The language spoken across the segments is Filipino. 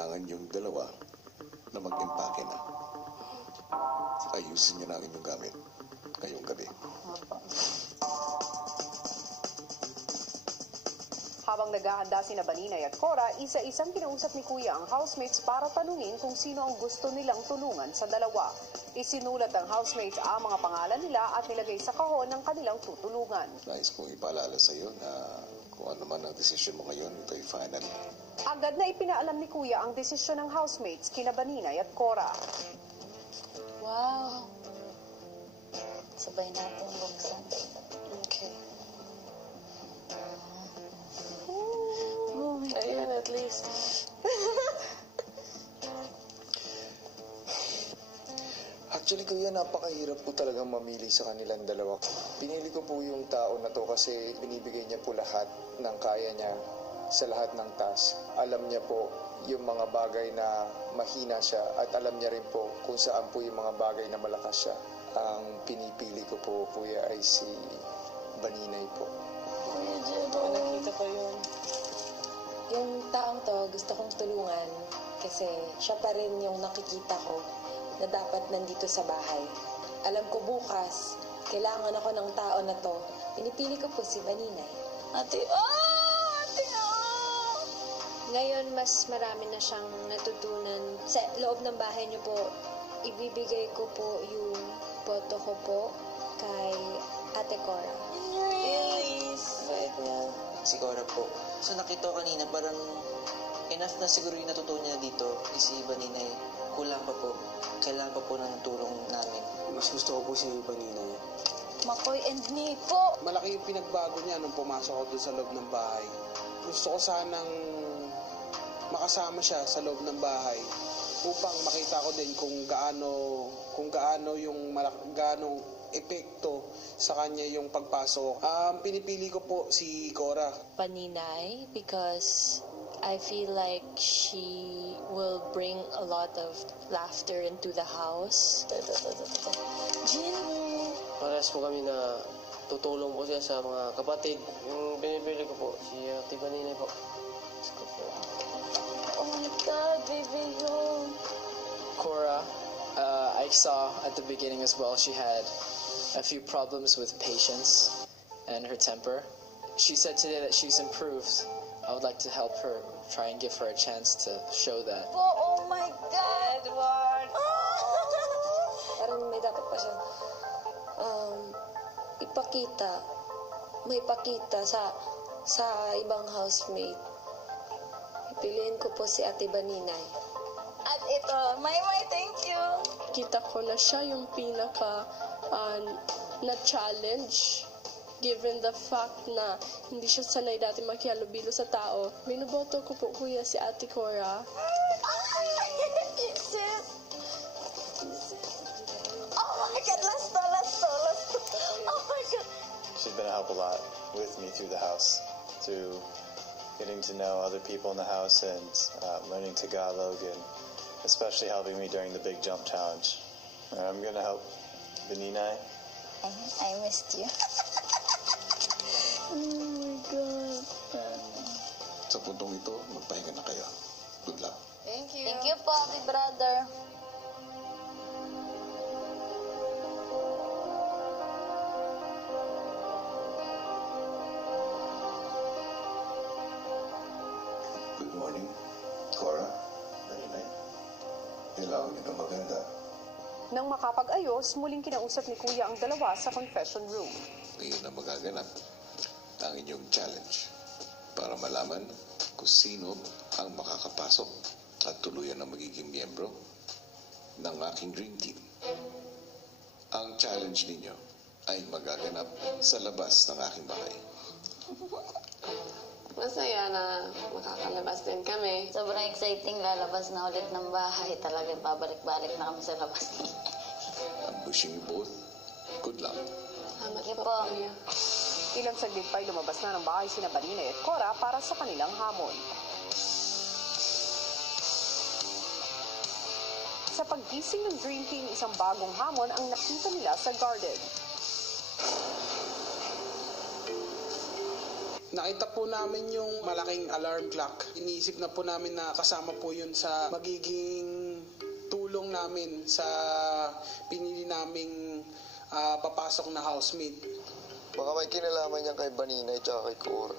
kailangan yung dalawa na mag-impake na. Ayusin niyo na ang inyong gamit ngayong gabi. Habang naghahanda sina Baninay at Cora, isa-isang kinausap ni Kuya ang housemates para tanungin kung sino ang gusto nilang tulungan sa dalawa. Isinulat ng housemates ang mga pangalan nila at nilagay sa kahon ng kanilang tutulungan. Nais kong ipaalala sa iyo na kung ano man ang desisyon mo ngayon, ito'y final. Agad na ipinaalam ni Kuya ang desisyon ng housemates kina Baninay at Cora. Wow. Sabay natin buksan. Okay. Ayan, at least. Actually, Kuya, napakahirap po talagang mamili sa kanilang dalawa. Pinili ko po yung tao na to kasi binibigay niya po lahat ng kaya niya sa lahat ng task. Alam niya po yung mga bagay na mahina siya at alam niya rin po kung saan po yung mga bagay na malakas siya. Ang pinipili ko po, Kuya, ay si Baninay po. Nakita ko yun. Yung taong to, gusto kong tulungan kasi siya pa rin yung nakikita ko na dapat nandito sa bahay. Alam ko bukas, kailangan ako ng tao na to. Pinipili ko po si Baninay. Ate, Ngayon, mas marami na siyang natutunan. Sa loob ng bahay niyo po, ibibigay ko po yung boto ko po kay Ate Cora. Yes! Bait niya. Si Cora po. So nakita ko kanina, parang enough na siguro yung natutunan niya dito. Si Baninay, kulang pa po. Kailangan pa po ng tulong namin. Mas gusto ko po si Baninay. Makoy and me po. Malaki yung pinagbago niya nung pumasok ako doon sa loob ng bahay. Gusto ko sanang makasama siya sa loob ng bahay upang makita ko din kung gaano yung gaano epekto sa kanya yung pagpasok. Pinipili ko po si Cora. Baninay, because I feel like she will bring a lot of laughter into the house. Jin! Parehas po kami na tutulong po siya sa mga kapatid. Yung pinipili ko po, si Ate Baninay po. Oh my God, baby, yo. Cora, I saw at the beginning as well, she had a few problems with patience and her temper. She said today that she's improved. I would like to help her, try and give her a chance to show that. Oh my God! Edward! Parang may dapat pa siya ipakita sa ibang housemate. Piliin ko po si Ate Baninay. At ito, Maymay, thank you! Kita ko na siya yung pinaka na-challenge given the fact na hindi siya sanay dati makihalubilo sa tao. Minuboto ko po, Kuya, si Ate Cora. Is it? Oh my God, last to. Oh my God. She's been a help a lot with me through the house, through getting to know other people in the house and learning Tagalog, and especially helping me during the big jump challenge. I'm going to help Baninay. I missed you. Oh my God. Sa puntong ito, magpahinga na kayo. Good luck. Thank you. Thank you po, big brother. Good morning, Cora, Baninay. Kailangan nito maganda. Nang makapag-ayos, muling kinausap ni Kuya ang dalawa sa confession room. Ngayon na magaganap ang inyong challenge para malaman kung sino ang makakapasok at tuluyan na magiging miyembro ng aking dream team. Ang challenge ninyo ay magaganap sa labas ng aking bahay. Masaya na makakalabas din kami. Sobrang exciting, lalabas na ulit ng bahay. Talagang pabalik-balik na kami sa labas. I'm wishing you both good luck. Salamat po. Ilang saglit pa'y lumabas na ng bahay sina Baninay at Cora para sa kanilang hamon. Sa paggising ng Dream Team, isang bagong hamon ang nakita nila sa garden. nakita po namin yung malaking alarm clock. Iniisip na po namin na kasama po yun sa magiging tulong namin sa pinili naming papasok na housemate. Baka may kinalaman niya kay Baninay at kay Cora.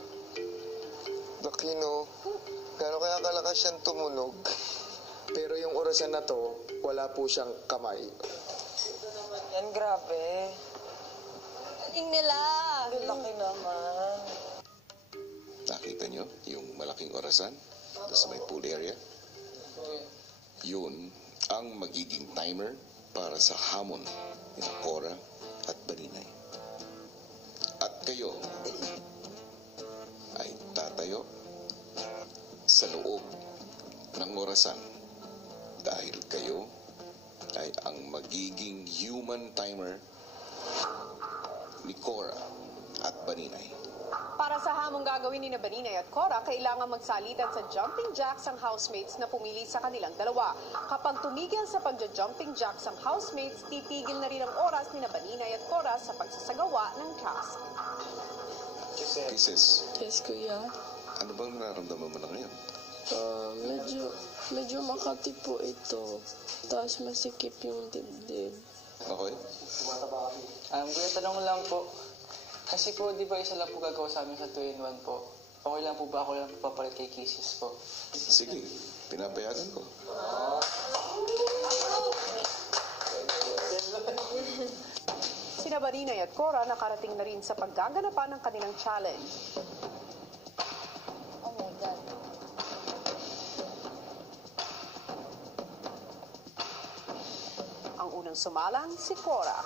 Dakino, gano'n kaya kalakas siyang tumunog. Pero yung orasan na to, wala po siyang kamay. Yan, grabe. Galing nila. Laki naman. Nakita nyo yung malaking orasan sa may pool area? Yun ang magiging timer para sa hamon ni Cora at Baninay. At kayo ay tatayo sa loob ng orasan dahil kayo ay ang magiging human timer ni Cora at Baninay. Para sa hamong gagawin ni Baninay at Cora, kailangan magsalitan sa jumping jacks ang housemates na pumili sa kanilang dalawa. Kapag tumigil sa pagja-jumping jacks ang housemates, titigil na rin ang oras ni Baninay at Cora sa pagsasagawa ng task. Kisses, Yes, kuya. ano bang nararamdaman mo na ngayon? Medyo makati po ito. Tapos masikip yung dibdib. Okay? Kuya, tanong lang po. Kasi po, di ba isa lang po gagawa sa amin sa 2-in-1 po? Okay lang po ba ako lang papalit kay Kisses po? Sige, pinapayagan ko. Sina Baninay at Cora nakarating na rin sa paggaganapan ng kanilang challenge. Oh my God. Ang unang sumalang, si Cora.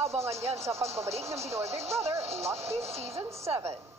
Abangan yan sa pagbabalik ng Pinoy Big Brother Lucky Season 7.